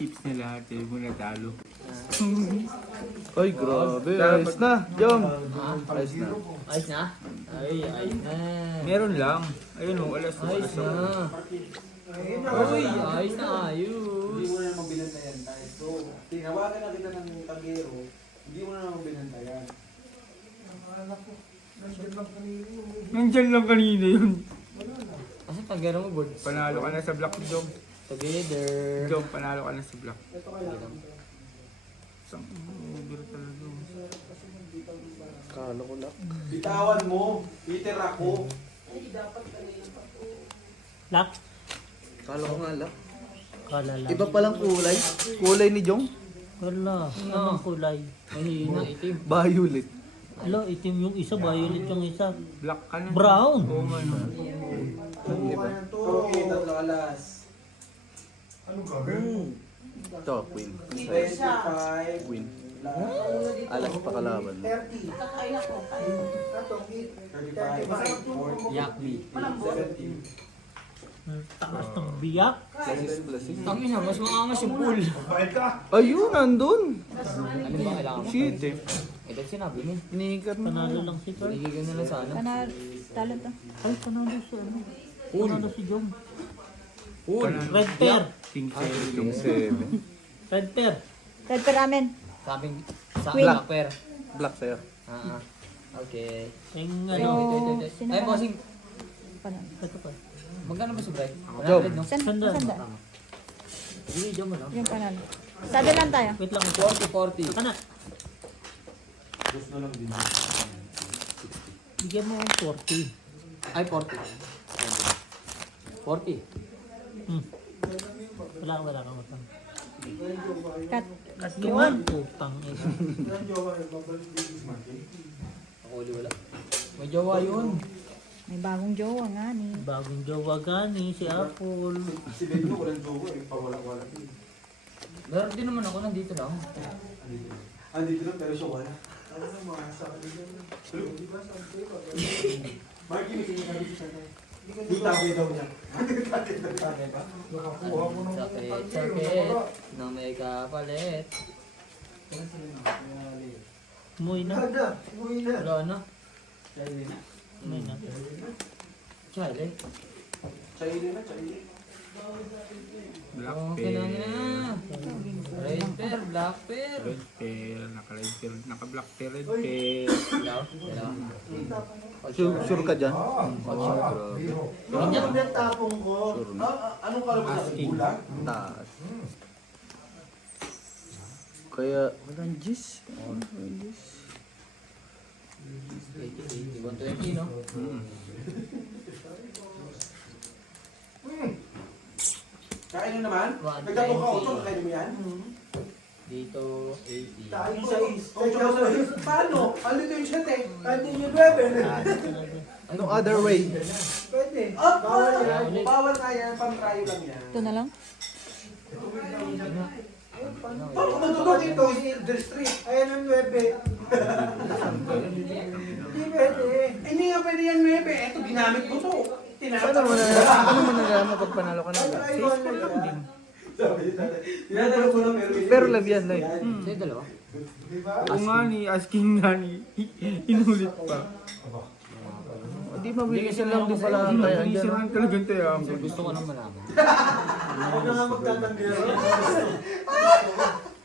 chips niya lahat eh. Muna talo. Ay, grabe. Ayos na. Jom. Ayos na. Ayos na? Ay, ayos na. Meron lang. Ayun o, alas Ayos na. Uy, ayos na ayos. Hindi mo na naman binantayan tayo. So, tinawagan na kita ng kagero, hindi mo na naman binantayan. Nandyan lang kanina yun. Kasi pag-gano'n mo, board. Panalo ka na sa block, Jom. Together. Jom, panalo ka na sa block. Isang over talaga. Kala ko lang. Bitawan mo, Peter ako. Lock. Kala ko nga lang. Kala lang. Iba palang kulay. Kulay ni Jong. Wala. Anong kulay? Mahina, itim. Violet. Alo, itim yung isa, violet yung isa. Black ka na. Brown. Oo nga no. Okay, tatlo alas. Ito, Queen. 25, Queen. Alas pa kalaban. 35, 40, Yak me. 70. Taas ng biyak. Plus. Ang ina, mas maangas yung pool. Ayun, nandun. Ano ba kailangan mo? Shit eh. Eh, dahil sinabi mo. Inikat na. Panalo lang si Carl. Nagiging na lang sa ano. Talo to. Ay, panalo si ano. Panalo si Jom. Pool. Red pair. King King 7. Red pair. Red per amin. Sabing, sa Queen. black pair. Black sa'yo. Okay. Yung So, ano. sino Ay, ka? bossing. Paano? Ito pa. Magkano ba si Bray? Job. 100, no? Sanda. Sanda. Hindi, Jom mo, no? Yung panalo. Sabi lang tayo. Wait lang. 40. Kana. Gusto na lang din. Bigyan mo ang 40. Ay, 40. 40. Wala kang utang. Cut. Yun. Utang eh. Ako uli wala. May jowa yun. May bagong jowa nga ni. Bagong jowa gani si Apple. Si Benyo, walang jowa eh. Pawala-wala. Meron din naman ako, nandito lang. Andito lang, pero siya wala. Ano na mga sa kanila? Marky, may sinasabi siya tayo. Itagay daw niya. Itagay ba? Sakit na may kapalit. Umuwi na. Wala na. Umuwi na. Chale. Chaili na, chaili. Black Okay na pair. na. Red pair, black pair. Red pair. Naka-red pair. Naka-black pair. Red pair. Dalaw. Sure ka dyan? Ano yung tapong ko? Anong kalabas sa bulag? Taas. Kaya, walang gis. Walang gis. 120, no? Kain nyo naman? 120. Nagtatong ka, Ocho, kakain mo yan? Dito, 80. Kain sa is. Ocho, paano? Ano yung shot eh? No other way. Pwede. Bawal yan. Bawal nga yan. Pang-try lang yan. Ito na lang. Paano matutog ito? The street. Ayan ang 9. Hindi pwede. Hindi nga pwede yan 9. Ito, ginamit ko to. Ano mo nalaman pag panalo ka na? Faithful lang din. Tinatalo ko na Pero love yan, like. Sa'yo dalawa? Oo nga ni, asking nga ni. Inulit pa. Hindi mabilisan lang din pala tayo Hindi andyan. sirang talagang tayo. Gusto ko nang malaman. Huwag na nga magtatanggero.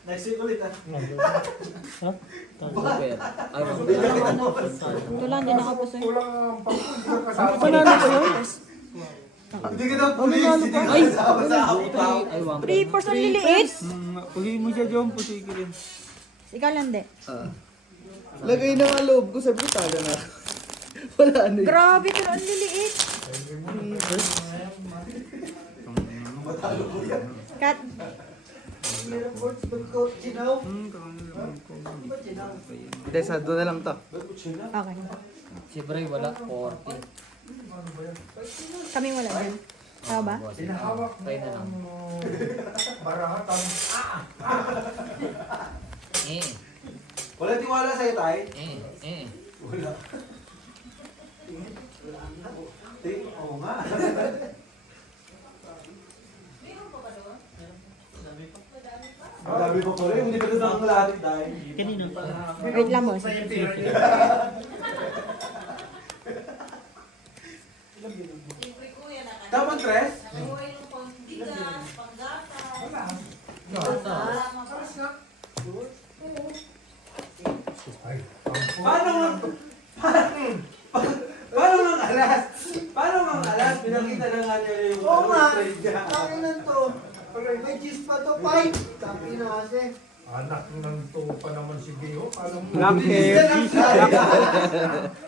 Next week ulit ah. Ha? Super. Ay, Ito lang din nakapuso. Panalo ka yun? Hindi ka daw police. Ay! Ay, 3 person liliit. Pulihin mo siya, Jom. Pusihin ko rin. Ikaw lang di. Lagay na nga loob ko, sabi ko taga na. Wala na yun. Grabe, pero ang liliit. Cut. Hindi, sa doon na lang to. Okay. Si Bray wala, 40. Kami wala din. Tama ba? Try na lang. Wala tiwala sa'yo, Tay? Wala. Oo nga. Dami pa pala. Hindi pa ito ang lahat tayo. Kanina. Wait lang, boss. Tama, Tres? Paano nga? Paano nga alas? Paano nga alas? Pinakita na nga niya yung Oo nga. trade niya. Akin lang to. May cheese pa to, fight. Tapi na kasi. Anak ng to pa naman si Gio. Alam mo. Black pear cheese.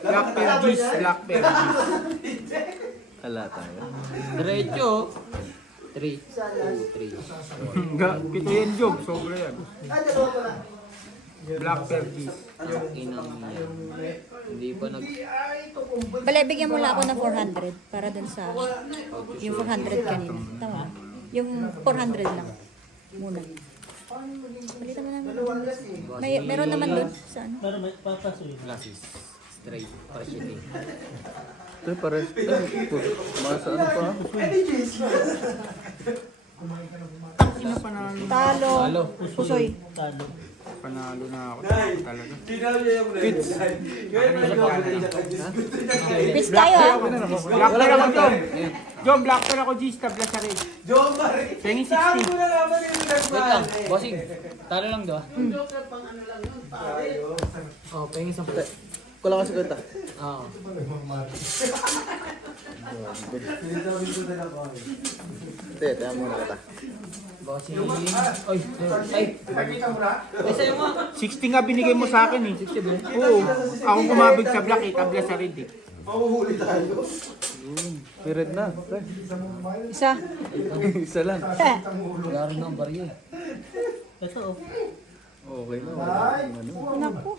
Black pear cheese. Black pear cheese. Wala tayo. Diretso. 3, 2, 3. Pito yan, Job. Sobra yan. Ah, dalawa pa lang. Black pear cheese. Inang yan. Hindi pa nag... Bale, bigyan mo lang ako ng 400 para dun sa yung 400 kanina. Tama? Yung 400 lang. Muna. Palitan mo naman. Meron naman dun sa ano. Pero may papasoy. Glasses. Straight. Para shitty. Ito pare. Masa ano pa? Sino panalo? Talo. Talo. Pusoy. Talo. Panalo na ako. Nay, Talaga. tinalo niya yung red. Ngayon na yung Pitch tayo ah. Black pear ako, Jom. Jom, black pear ako, G's. Tabla sa red. John Marie. Pengi Saan 60. mo na naman yung Wait lang. nagmahal? Bossing. Talo lang daw. Oh, pengi sa puti. Kulang kasi kwenta. Oo. Sinasabi ko na ako. Hindi, tayo muna kita. Bossing. Oy. Ay. Ay, sa'yo mo. 60 nga binigay mo sa akin eh. 60 ba? Oo. Ako kumabig sa black eh. Tabla sa red eh. Mahuhuli tayo. Pired na. Isa. Isa lang. Garo ng barya. Ito oh. Okay na. Naku.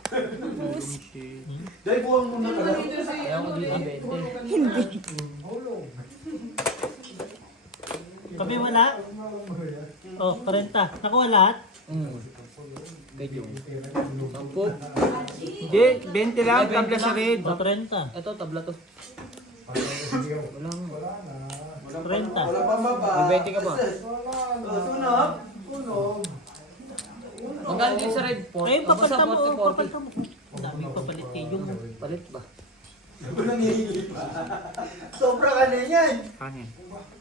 Dahil buwang muna pala. Ayaw ko dito 20. Hindi. Kami wala? Oh, 40. Nakuha lahat? Kay Jong. 10. Hindi, 20 lang. Tabla sa red. O, 30. Ito, tabla to. Wala nga. 30. Wala pa baba. May 20 ka ba? Sunog. Sunog. Magkano din sa red? Ay, papalta mo. 40. Papalta mo. Ang daming papalit kay Jung. Palit ba? Walang hihili pa. Sobra ka na yan. Ano yan?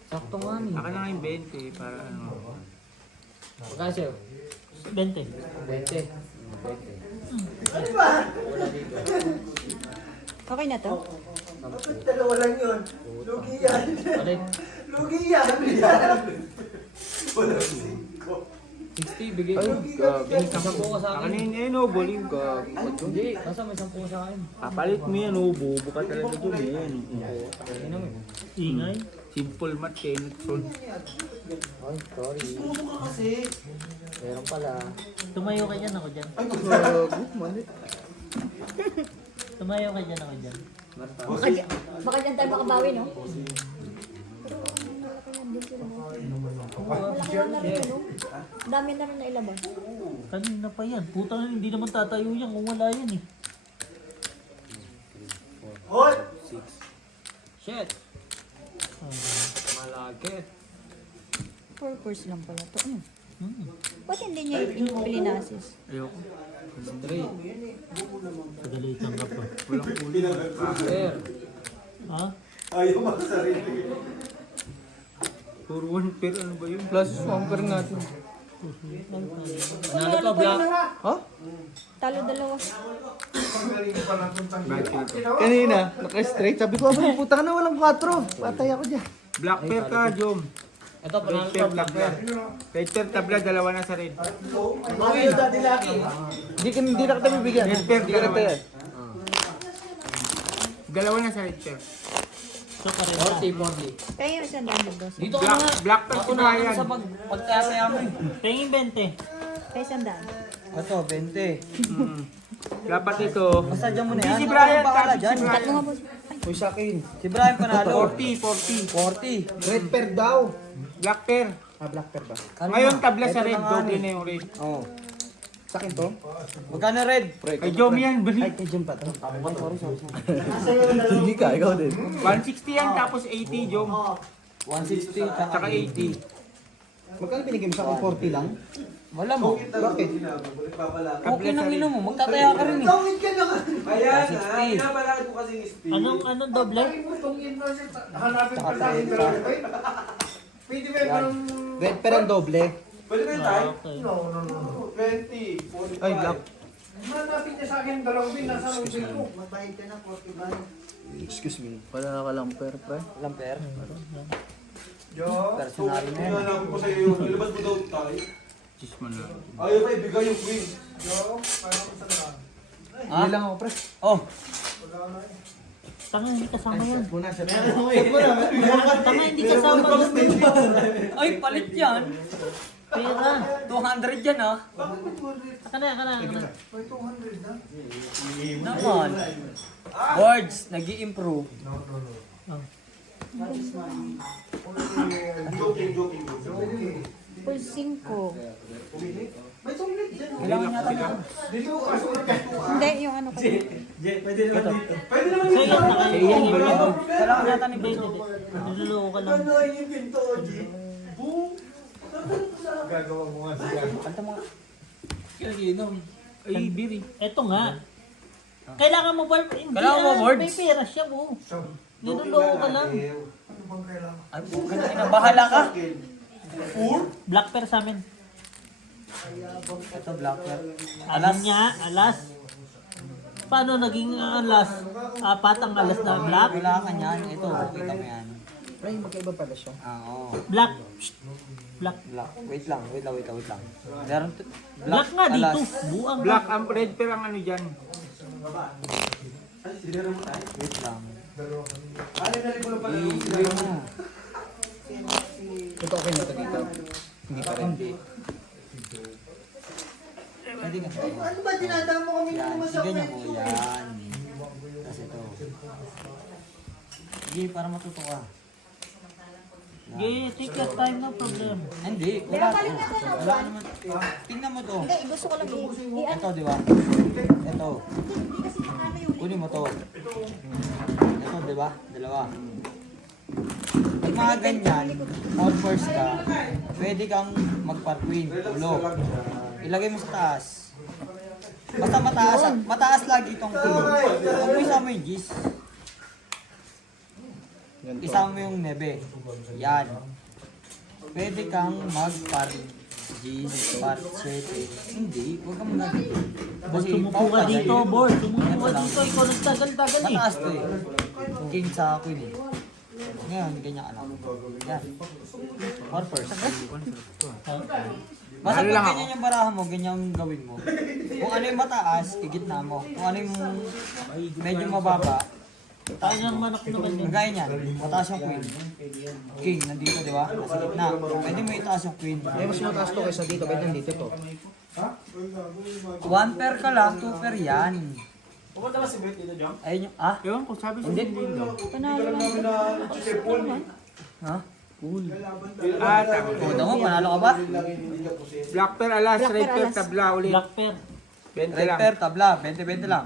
Sakto nga ni. Akin na nga yung 20 para ano. Magkano sa'yo? 20. 20. 20. Ano ba? Wala dito. Okay na to? Bakit dalawa lang yun? Lugi yan. Palit. Lugi yan. Walang singko. 60, bigay ko. Gabi. 10 ka sa Akin na akin. yun eh, no, bowling ka. Hindi, basta may 10 ka sa akin. Kapalit mo yan, oh, bobo ka talaga dun eh. Ano. Ayun naman. Ingay. Simple math, Kenneth Sol. Ay, sorry. Sunog ka kasi. Meron pala. Tumayo ka dyan, ako dyan. Gago, mali. Tumayo ka dyan, ako dyan. Marta. Baka dyan tayo makabawi, no? Pero malaki yan din sila. Malaki yan na rin, no? Dami na rin na ilabas. Kanina pa yan. Putang hindi naman tatayo yan kung wala yan eh. Hot! 6. Shit. Malagit. 4 course lang pala to. Ano? Hmm. Ba't hindi niya yung Pilinasis? Ayoko. Straight. Pagalitan ka pa. Walang ulo. Fair. Ha? Ayaw makasarili. Puro 1 pair, ano ba yun? Plus, swamper natin. Panalo ka, Black. Ha? Talo dalawa. Bad pair ka. Kanina, naka-straight. Sabi ko, abay, puta ka na, walang 4. Patay ako dyan. Black pair ka, Jom. Ito, panalo Red ka, pair, Black. black pair. Red pair, tabla, dalawa na sa red. Okay, dati laki. Hindi na kita bibigyan. Red pair, Hindi ka na dalawa tayo. na. Dalawa na sa red pair. So, 40. 40. Kaya yung isang dami, boss. Dito ka na nga. Black pair, Ako na ako sinayan. sa pagkasaya mo eh. Pengin 20. Kaya isang dami. Ito, 20. Dapat ito. Basta dyan mo na Hindi yan. si Brian, Bahala tapos dyan. si Cut mo Brian. nga, boss. Ay, Uy, sa akin. Si Brian panalo. 40, 40. 40. Red pair daw. Black pair. Ah, black pair ba? Ngayon, tabla sa Ito red. na nga Doble eh. na yung red. Oo. Sa akin to? Magkano red? Kay Jom yan, bali. Ay, kay Jim pa to. Sorry. Hindi ka, ikaw din. 160 yan, tapos 80, Jom. 160, Tsaka 80. Magkano binigay mo sa akin? 40 lang? Malamang. Bakit? Papalaki. Okay nang ino mo, magtataya ka rin eh. Kaya nga, 60. pinapalaki ko kasi yung speed. Anong doble? Hanapin pa sa akin dalawa. Pwede ba yung Red per ang doble. Pwede ba yung time? Okay. No, no, no. 20, 45. Ay, black. Hanapin niya sa akin dalawang bin. Nasa ang bin ko. Excuse me. Wala ka lang per, pre. Lamper. Yo. Personal mo. Pinanapin ko sa'yo yung ilabas mo daw tayo. Cheese mo na. Ayaw pa ibigay yung queen. Yo. Parang ko sa lang. Hindi lang ako, pre. Oh, Wala na eh. Tanga, hindi kasama yan. Muna siya. Tanga, hindi kasama yan. ay palit yan. Pera. 200 yan ah. Kana. May 200 na. Naman. Words, nag-i-improve. No, no, no. Joking. Okay. For 5. Kailangan yata nito. Dito ko kasulat ka. Hindi, yung ano ko. Pwede naman So yan, naka-iwan. Kailangan yata ni Ben. Niloloko ka lang. Gagawa mo nga siya. Kanta mo nga. Ay, biri. Eto nga. Kailangan mo ba? Hindi Kailangan mo yan. words? May pera siya mo. So, Niloloko ka lang. ano bang kailangan? Ay, bukan na. Bahala ka. Black pair sa amin. Ito, blacker. Alas niya, alas. Paano naging alas? Apat ang alas na black? Wala ka niyan. Ito, kita mo yan. Pre, magkaiba pala siya. Ah, oo. Black. Black. Black. Wait lang. Meron Black nga dito. Buang Black ang red per ang ano dyan. Wait lang. Ano na rin ko lang pala yung I-iwi mo. Ito okay na ito dito. Hindi pa rin. Hindi. Pwede ka. Ano ba dinadamo kami Yan. Ganyan mo. Yan. Tapos ito. Sige, para matuto ka. Yeah, take your time, no problem. Hindi. Wala naman. Tingnan mo to. Hindi, gusto ko lang i-ano. Ito, di ba? Ito. Kasi ano yung Kunin mo to. Ito, di ba? Dalawa. Pag mga ganyan, all first ka, pwede kang magpa-queen, ulo. Ilagay mo sa taas. Basta mataas lagi itong queen. Huwag mo isama yung G's. Isama mo yung nebe. Yan. Pwede kang mag-par G's, par 7. Hindi, huwag kang mag Boss, sumuko ka dito, boss. Sumuko Ito ka lang. dito. Ikaw nagtagal-tagal eh. Mataas to eh. King sa queen eh. Ngayon, ganyan ka lang. Yan. Or first. Basta Ano pag lang ako? ganyan yung barahan mo, ganyan ang gawin mo. Kung ano yung mataas, igitna mo. Kung ano yung medyo mababa, Tayo ng manak naman din. magaya niyan. Mataas yung queen. King, nandito di ba? Nasa gitna. Pwede mo itaas yung queen. Eh, mas mataas to kaysa dito. Ba't nandito to? 1 pair ka lang, 2 pair yan. Pumunta ba si Beth dito, Jam? Ayun yung, ah? Ewan ko, sabi sa Hindi. panalo lang. Ha? Ah, tama. Puta mo, panalo ka ba? Black per alas, Black red per per alas. tabla ulit. Black pair. 20 Red lang. pair, tabla, 20-20 lang.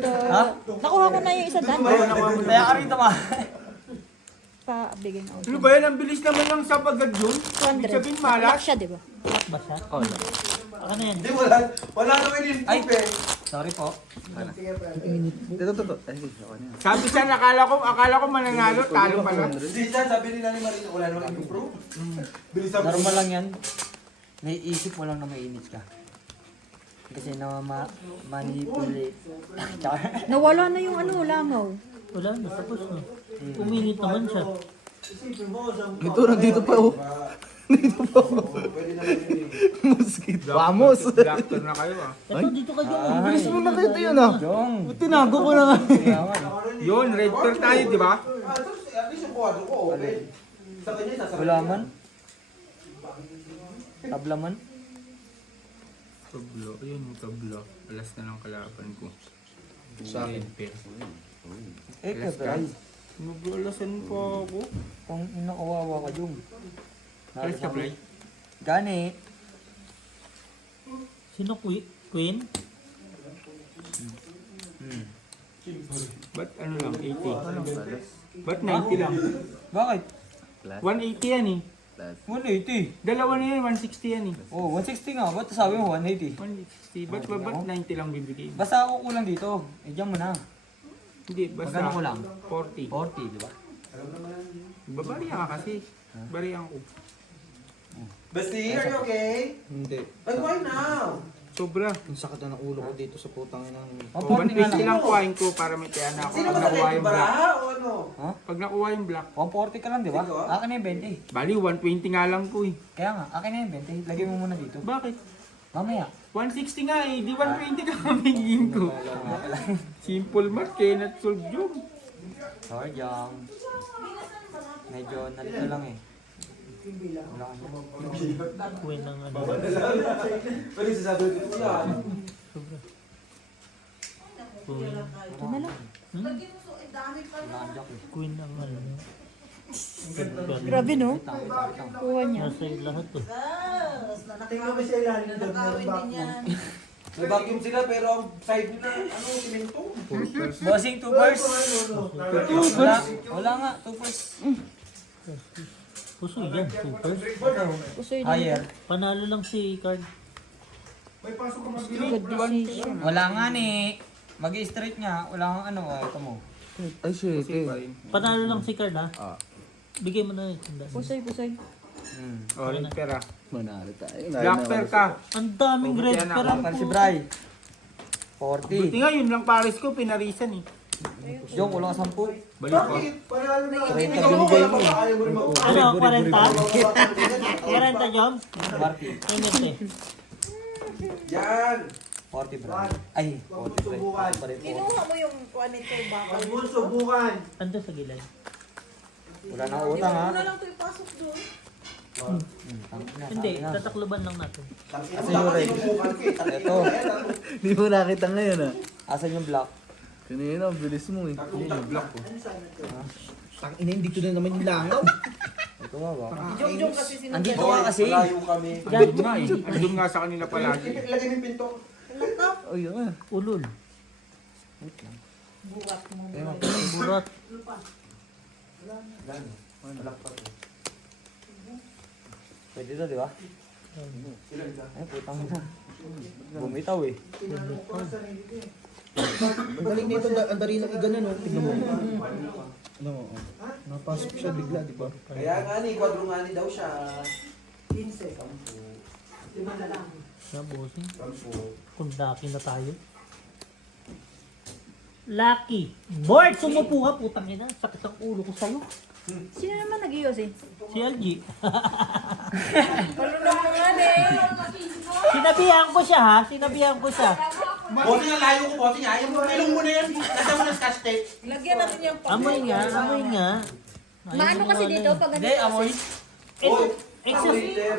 Ha? Nakuha ko na yung isa dan. Kaya ka rito ma. Pa-bigay na Ano ba yan? Ang bilis naman lang sa bagad yun. Ibig 200. sabihin Black malas. siya, di ba? Black ba siya? Oh, Ano yan? Hindi, wala naman yung Ay, poop eh. sorry po. Ito. sabi siya, akala ko mananalo, talo pala. Hindi siya, sabi nila ni Marina, wala naman improve. Bilis sa Normal lang yan. Naiisip mo lang na mainit ka. Kasi na manipulate. Tsaka, Nawala na yung ano, langaw. Wala na, tapos na. Uminit naman siya. Ito, nandito pa oh. Nandito pa oh. Pwede naman yun eh. Mosquito. Vamos! Black per na kayo ah. Ito, dito ka dyan. Ang bilis mo na kayo yun ah. Jong. Tinago ko na nga. Yun, red per tayo, di ba? At least yung kuwadro ko, okay. Sa kanya, sasarap. Wala man. Tabla man. Tablo, ayun yung tablo. Alas na lang kalaban ko. Sa akin. Red per. Eh, Alas ka? kabay. Mag-alasan pa ako. Kung inakawawa ka, Jong. Alas ka, Blay? Gani. Sino Queen? Ba't ano lang, 80? Ba't 90 lang? Bakit? 180 yan eh. Patas. 180. Dalawa na yan, 160 yan eh. Oh, 160 nga. Ba't sabi mo 180? 160. Ba't 90 lang bibigay? Basta ako kulang dito. Eh, diyan mo na. Hindi, basta Magkano ko lang? 40. 40, di ba? Babarihan ka kasi. Barihan ko. Bestie, are you okay? Hindi. Ay, why now? Sobra. Ang sakit na ng ulo ko dito sa putang ina. Oh, 40 nga 150 lang. lang kuhain ko para may kaya na ako. Sino Pag ba nakuha tayo yung black. baraha o ano? Pag nakuha yung black. 140 ka lang, di ba? Sige, oh. Akin na yung 20. Bali, 120 nga lang ko eh. Kaya nga, akin na yung 20. Lagay mo muna dito. Bakit? Mamaya. 160 nga eh. Di 120 ka kamingin ko. Simple math, cannot solve yun. Sorry, Jam. Medyo nalito lang eh. Wala ka na. Kuwin ng ano. Pero sasabi ko ito yan. Kuwin. Ito na lang. Wala kang joke eh. Kuwin ng ano. Grabe no? Wait lang. Kuha niya. Nasa lahat to. Tingnan mo siya ilalim ng vacuum. May vacuum sila pero ang side nila, ano, simento. Bossing, 2 bars. Wala nga, 2 bars. Puso yan, super. Pusoy din. Higher. Panalo lang si Card. May pasok ka mag Good decision. Wala nga ni. Mag-straight nga. Wala kang ano. Ito mo. Ay, shit eh. Panalo lang si Card ha. Ah. Bigay mo na yung sandaan. Pusoy. Orange pera. Manalo tayo. Black pair ka. Ang daming red Yan na, pero Para si Bray. Buti 40. nga, yun lang pares ko, pinarisan eh. Jong, wala ka 10. Balik ko. Panalo na. Trenta binigay mo. Ayaw mo rin mag- ano, 40? 40 Jom? 40. Ingat eh. Yan! 40 Bray. Ay, 40 Bray. Subukan. Pa rin 40. Kinuha mo yung kuha nito, bakal. Huwag mo subukan. Ando sa gilay. Wala na utang ha. Huwag mo na lang ito ipasok doon. Hindi, tatakluban lang natin. Asa yung red? Ito. Hindi mo nakita ngayon ah. Asan yung black? Kanina, ang bilis mo eh. Tang ina, hindi ko na naman yung langaw. Ito nga ba? Jong kasi sinunod. Andito ka kasi. Layo kami. Andun nga eh. Andun nga sa kanila palagi. Lagay mo yung pinto. Oh, yun ah. Ulol. Buwat mo. Burat. Pwede to, di ba? Ay, putang na. Bumitaw eh. Ang galing nito, ang dali ng igana no. Tignan mo. Ano mo? Napasok siya bigla, di ba? Kaya nga ni, kwadro nga ni daw siya. 15. Lima na lang. Na bossing. Sampo. Kundaki na tayo. Lucky. Board, sumupo ka, putang ina. Sakit ang ulo ko sa'yo. Sino naman nag-ios eh? Si LG. Malunod mo nga eh. Sinabihan ko siya ha. Sinabihan ko siya. Bote nga, layo ko, bote nga. Yung ilong mo na yan. Nasa mo na scotch tape. Lagyan natin yung Amoy nga, amoy nga. Maano kasi dito pag Hindi, amoy. Oy, Excess. waiter.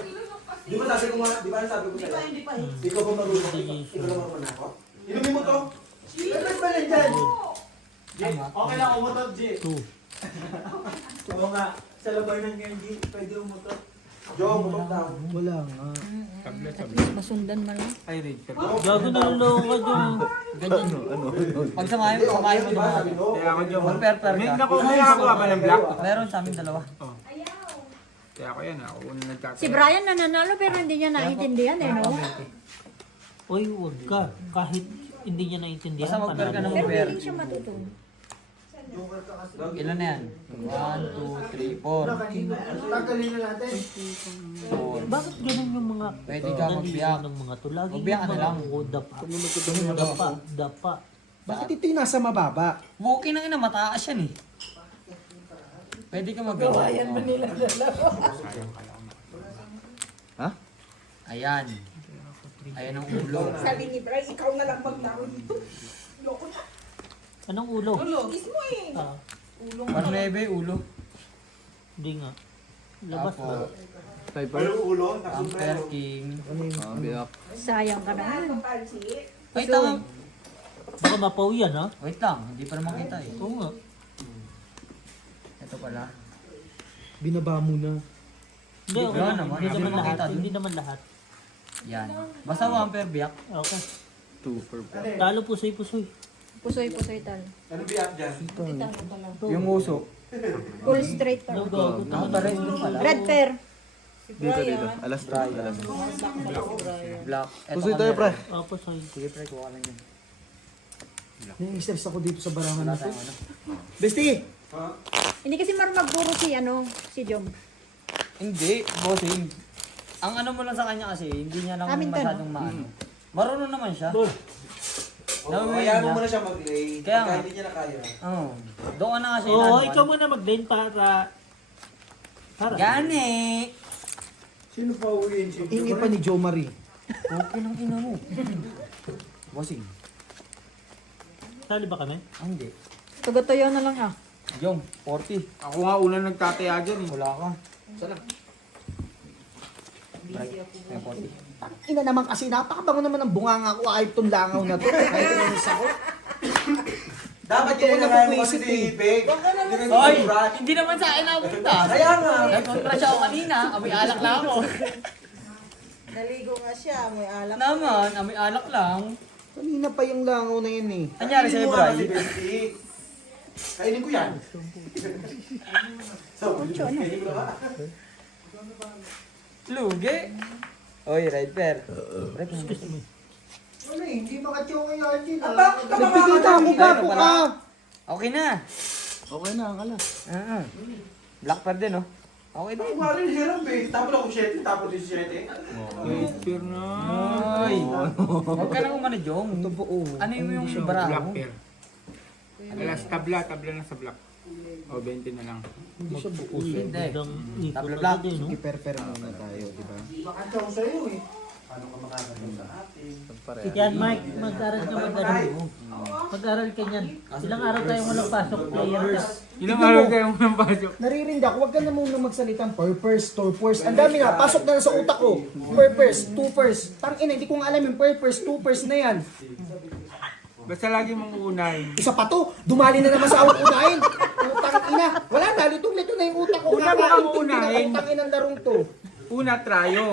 Di ba sabi ko nga, di ba sabi ko sa'yo? hindi pa. Ikaw ba marunong? Ikaw ba marunong ako? Inumin mo to. Ano ba lang dyan? Tama. Okay lang, umutot, G. 2. Oo nga. Sa labay ng G, pwede umutot. Joe, mutok daw. Wala nga. Tablet, At tablet. least masundan man lang. Ay, red ka. Gago na luloko ka dyan. Ganyan. Pag samahin mo Sabi naman. mo. Kaya ako dyan. One pair May ka. nakakuha ba ng black? Meron sa amin dalawa. Kaya ako yan, ako unang nagtataya. Si Brian nananalo pero hindi niya naiintindihan eh, no? Uy, huwag ka. Kahit hindi niya naintindihan. Basta mag-pair ka ng Pero pair. hindi siya matutunan. Ilan na yan? 1, 2, 3, 4. Tagalin na natin. 4. Bakit ganun yung mga Pwede ka magbiyak. ng mga to? Lagi Magbiyak ka na lang. Dapa. Dapa. Bakit ito yung nasa mababa? Okay na ina, mataas yan eh. Pwede ka magawa. Ayan Manila dalawa. Ha? Ayan. Ayan ang ulo. Sabi ni Bray, ikaw na lang maglaro dito. Loko na. Anong ulo? Mismo eh. Ah, Ulong 1.9 ulo. hindi nga. Labas ba? Apo. Typer? ulo, Ampere King. Ah, biyak. Sayang ka naman. Ay, tama. Baka mapaw yan ha? Wait lang, hindi pa naman kita eh. Oo nga. Ito pala. Binaba mo na. Hindi, okay Wala lang. naman. Hindi Hindi naman naman lahat. kita dun. Hindi naman lahat. Yan. Basta 1 pair biyak. Okay. 2 for Talo pusoy-pusoy. Pusoy tal. Ano biyak dyan? Yung uso. Full straight pa. Ano gago? Ako pa rin dun pala. Red pair. Dito. Alas 3. Alas Black. Eto Susunod tayo, pre. Opo, sorry. Sige, pre, kuha ka lang yun. Nai-stress ako dito sa barangan Wala na to. tayong ano. Bestie! Hindi kasi magburo si Jom. Hindi, bossing. Ang ano mo lang sa kanya kasi, hindi niya lang Amin to, masyadong maano. Marunong naman siya. Nauwi Hayaan mo niya. muna siya mag-lay. Kaya nga. Kahit hindi niya na kaya. Oo. Doon ka na kasi. Oo, inanuan. ikaw muna mag-lane para... Gani! Sino pa uwiin si Ingi pa ni Jo Marie. Okay lang ina mo. Bossing. Sali ba kami? Ah, hindi. Tugotoyo na lang ah. Yung, 40. Ako nga una nagtataya dyan eh. Wala ka. Right. May 40. Ina naman kasi napakabango naman ng bunganga ko. Kahit itong langaw na to. Kahit inanis ako. Dapat Ito ko yun na na kaya mo pupuisip kasi eh. ibig. Hoy! Hindi naman sa akin napunta. Kaya nga. Nagkontra siya ako kanina. Amoy alak lang ako. Naligo nga siya, may alak. Naman, amoy alak lang. Kanina pa yung langaw na yun eh. Anyari sa'yo, Kainin mo nga Bray? si Bestie. Kainin ko yan. So, kainin ko na. Lugi. Oy, right pair. Ano eh, hindi makachoke yan din. Nagpikita ako gapo ka! Okay na. Okay na, akala. Black pair din, oh. Okay din. Ako nga rin hirap eh. Tapos ako 7, tapos 17. Pure na. Ay. Huwag ka lang umano, Jong. Ito buo. Ano yung Black bara mo? pair. Alas tabla na sa black. O, 20 na lang. Hindi siya buo. Hindi. Magandang ikot Tabla na black. din, no? Iper-per muna tayo, di ba? Makanta ko sa'yo eh. Paano ka makakaganda sa atin? Yan, Mike, mag-aral ka mag-aral mo. Mag-aral ka niyan. Ilang araw tayo walang pasok, player ka. Ilang araw kayo ng pasok? Naririnda ko, huwag ka na muna magsalitang purpose, torpors. Ang dami na, pasok na sa utak ko. Purpose, two-purse. Tangina, hindi ko nga alam yung purpose, two-purse na yan. Basta lagi mong uunahin. Isa pa to, dumali na naman sa awang unahin. Utang ina. Wala na, litong-lito na yung utak ko. Una mo kang Kakaintindi na uunahin. utang inang larong to. Una, tryo.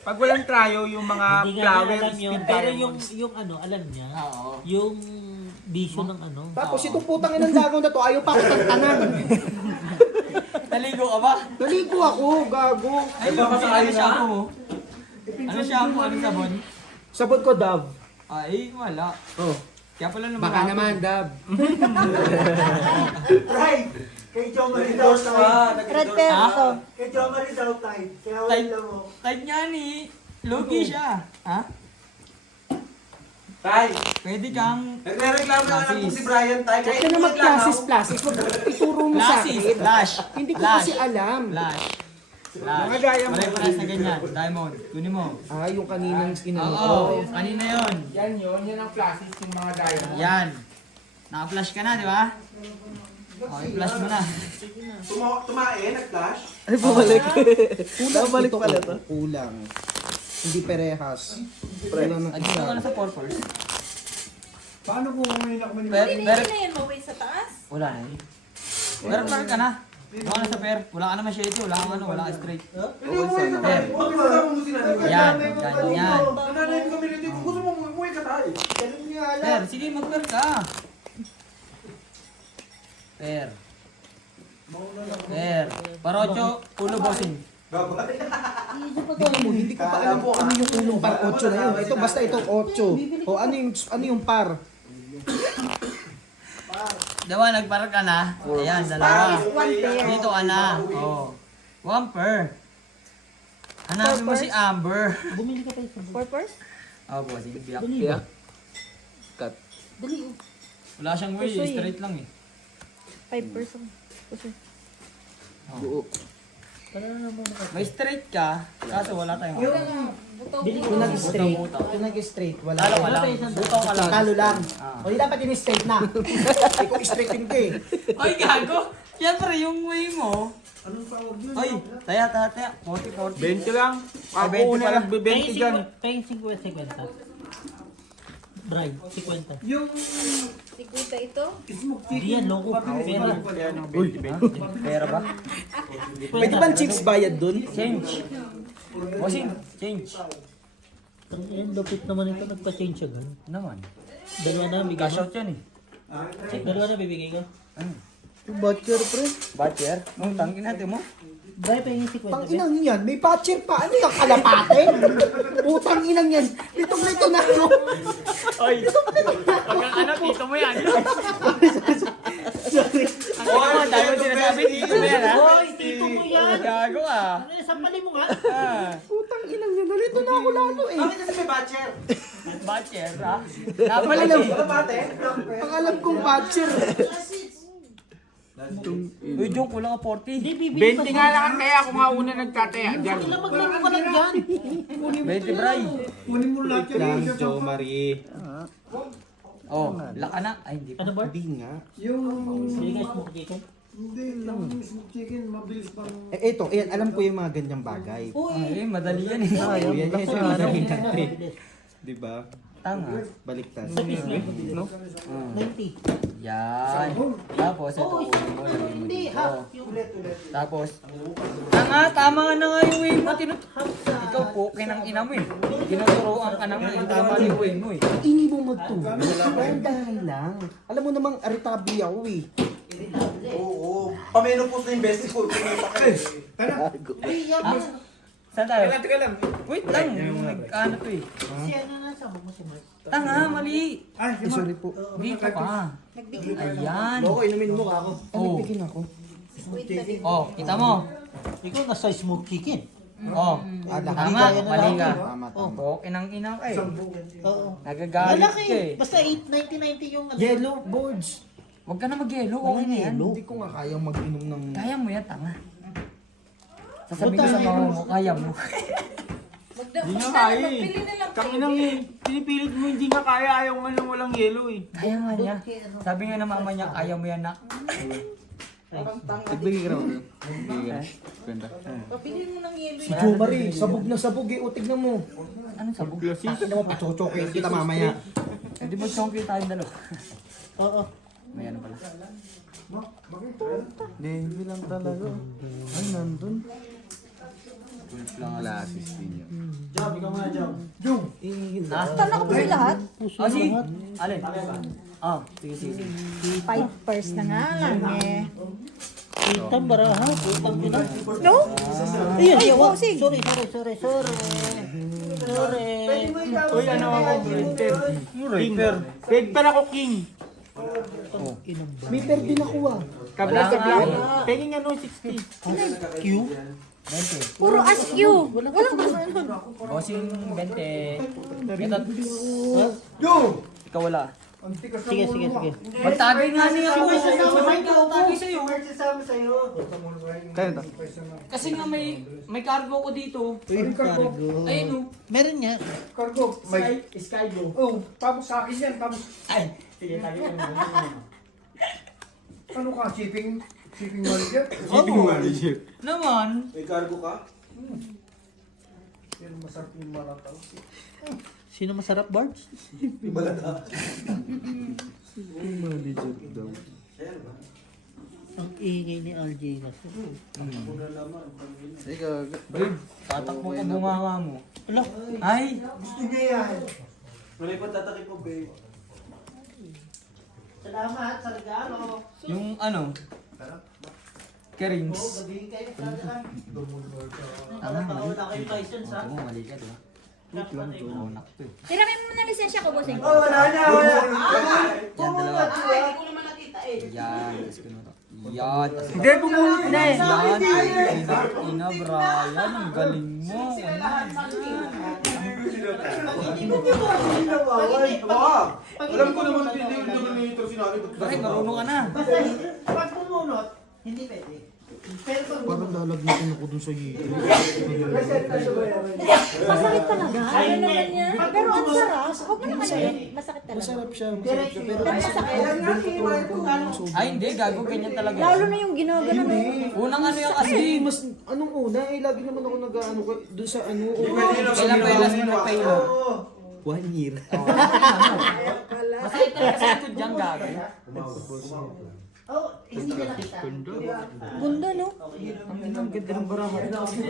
Pag walang tryo, yung mga Hindi nga niya flowers, alam yun. pink Pero diamonds. yung ano, alam niya. Oo. Yung vision ng ano. Tapos itong putang inang lagaw na to, ayaw pa ako tantanan. Naligo ka ba? Naligo ako, gago. Ay, ano shampoo mo? Ano shampoo? Ano sabon? Sabot ko, Dove. Ay, wala. Oh. Kaya pala naman. Baka naman, Dove. Right! Kay Jo Marie daw Endorse tayo. ka. Red pair ito. Kay Jo Marie daw tayo. Kaya Type, wala mo. type niya ni. Lugi siya. Ha? Tay, Pwede kang nagre-reklamo na anak ko si Brian Tay. Huwag ka na mag-classes, Huwag mo ituro mo sa Flashy. akin. Flash. Hindi ko Flash. kasi alam. Flash. Flash. Mga diamond. Pare-pares na ganyan. Diamond. Kunin mo. Ah, yung kaninang inano ko. Oo. Kanina yun. Yan ang flashes yung mga diamond. Yan. Naka-flash ka na, di ba? O, i-flash mo na. Tumae, nag-flash. Ay, bumalik. Kulang ito. Pala to. Kulang. Hindi perehas. Kulang ng Dito ka na isa. sa purples. Paano kung ngayon ako man Per, Hindi per, na yan maway sa taas. wala na yun. Pero par ka na. Wala na sa pair. Wala ka naman shady. Wala kang ano. Wala ka straight. Hindi mo na Per. Huwag mo kasama mo sila. Yan. Ganyan. Nanay ko kami dito. Gusto mo umuwi ka tayo. Per, sige mag-per ka. Per. Per. Parocho, ulo bossing. Bigyan mo, hindi ko pa alam kung ano yung ulong par 8 na yun. Ito, basta itong 8. O ano yung par? Diba, nagpar ka na? Ayan, dalawa. One pair. Dito ka na. Oh. One per. Hanapin mo si Amber. Bumili ka tayo sa Purpose? Oh, bossing. Biyak. Dali ba? Cut. Dali. Wala siyang way. Pusoy. Straight lang eh. 5%. Puso. Buo. Para naman maka... May straight ka, kaso wala tayong Bili Kung ko na. nag-straight, kung nag-straight, wala. Talo ka lang. Butaw ka lang. Talo lang. Ah. O di dapat yung straight na. Hindi ko straightin ko eh. Oy, gago! Siyempre, yung way mo. Oy, taya. 40. 20 lang. Ay, Ako 20 una pala. nagbe-20 dyan. Paying 50. Bride, 50. Siguta ito. Hindi yan, loko. Pera. Yan ang 20. Pera ba? Pwede ba chips bayad dun? Change. Bossing, change. Ang lupit naman ito, nagpa-change agad. Naman. Dalawa na bibigay Cash ko. out yan eh. Dalawa na bibigay ko. Ano? Butcher, pre. Batcher? Nung tangin natin mo. Dahil pa yung 50. Pang inang yan, may butcher pa. Ano yung kalapate? Putang inang yan. Litong-lito na ako. Oy! Pagka ano, dito mo yan. Sorry. Ang dahil mo sinasabi, dito mo yan, ha? Hoy, tito mo yan. Gago, ah. Ano yung sampalin mo nga? Ah. Putang inang yan. Nalito na ako lalo eh. Bakit kasi may batcher? Batcher, ha? Alam, Kalapate? ang alam kong butcher. Uy, Jong, kulang ka 40. Hindi, bibili 20 nga lang kaya ako nga una nagtataya dyan. Ilang maglaro ka lang dyan. 20, Bray. Kunin mo lahat yan. Jo Marie. Oh, laka na. Ay, hindi pa. Ano ba? Hindi nga. Yung... Sige guys, smoke chicken. Hindi lang yung smoke chicken, mabilis pang... Ito, alam ko yung mga ganyang bagay. Ay, madali yan, eh. Yan yung sa madali Mabilis. natin. Diba? Tama. Baliktad. No? 90. Yan. Tapos, ito Oo, ulo mo. lagay mo hindi, dito. half. Yung Tapos, tama na nga yung way mo. Ikaw po, kinang ina mo eh. Tinuturoan ka na nga. Tama na yung way mo eh. Hindi mo magtulog. Dahil lang. Alam mo namang aritabli ako eh. Oo. Pamenopause na yung bestie ko. Pinita ka eh. Ha? Saan tayo? Teka lang. Wait lang. Nag-ano to eh. si ano na sa mo si Mark. Tanga, mali. Sorry po. Dito ka. Ayan. Loko, inumin mo ka ako. Oh. Nagbigin ako. Oh, kita mo. Ikaw nasa smoke chicken. Oh. Tama, mali ka. Tama, tama. Oh, inang-ina ka eh. Oo. Nagagalit Malaki. ka eh. Basta 8.90 yung... Yellow boards. Huwag ka na mag-yelo. Okay na yan. Hindi ko nga kayang mag-inom ng... Kaya mo yan, tanga. Sasabihin ko sa mama mo, kaya mo. Hindi nga kaya eh. Kanginang eh. Pinipilit mo hindi nga kaya. Ayaw nga nang walang yelo eh. Kaya nga niya. Sabi nga ng mama niya, kaya mo yan na. Nagbigay ka naman. Pabili mo ng yelo. Si Jo Marie, sabog na sabog eh. O, tignan mo. Anong sabog? Tignan mo, pachochokin kita mamaya. Eh, di ba chonky tayong dalawa? Oo. May ano pala. Hindi lang talaga. Ay, nandun. Glasses din yun. Job, ikaw muna, Job. Tala ko ba sila lahat? Oh, si? Alin? Oh, sige, sige. 5 purse na nga lang eh. Utang baraha. Utang ina. No? Ayun, Ay, ayun. bossing. Sorry. Uy, ano ako? Raper. Raper ako king. May per din ako ah. Kabla sa black. Penging ano, 60. Q. Puro ask you. Walang ganun. Bossing 20. Ito. Yo! Ikaw wala. Sige. Magtagay nga niya ako. Sabay ka ako sa'yo. Kaya to. Kasi nga may cargo ko dito. Cargo. Ayun o. Meron nga. Cargo. May... Sky Blue. Oh, tapos sa akin yan. Tapos Ay, sige tayo. ano ka? Shipping? Shipping manager? Oo. Naman. May cargo ka? Pero masarap yung marataw. Sino masarap, Bards? Ang ingay ni RJ na. Babe, tatakbo ko bunganga mo. Wala. Ay, Gusto niya yan. Malay pa tatakip ko, babe. Salamat sa regalo. yung ano? Kerings. Gabi kayo sa daan. Tama, mali. Wala kayong license ha. Ito mo, mali ka, diba? Oo, nakto eh. Tiramin mo na lisensya ko, bossing. Oh, wala na, wala. Yan, dalawa. Ay, hindi ko naman nakita eh. Yan, tapos ko na to. Yan, tapos Hindi, bumunot na eh. yan. Ina, Brian, ang galing mo. Alam ko naman denominator sinabi. Bakit, marunong ka na. Pag pumunot, hindi pwede. Pero pag Parang lalagnatin ako dun sa hito. Masakit talaga. Ano naman yan? Pero ang sarap. Huwag mo naman yan. Masakit talaga. Masarap siya, masarap siya. Pero Ay, hindi, gago, ganyan talaga. Lalo na yung ginagano na yun. Unang ano yung kasi. Hindi, mas, anong una eh, lagi naman ako nag-ano dun sa ano. Kailan pa yung last mo nagpailo? 1 year. Masakit talaga sa likod dyan, gago. oh, hindi ka nakita. Gunda, no? Ang ganda ng baraha. Okay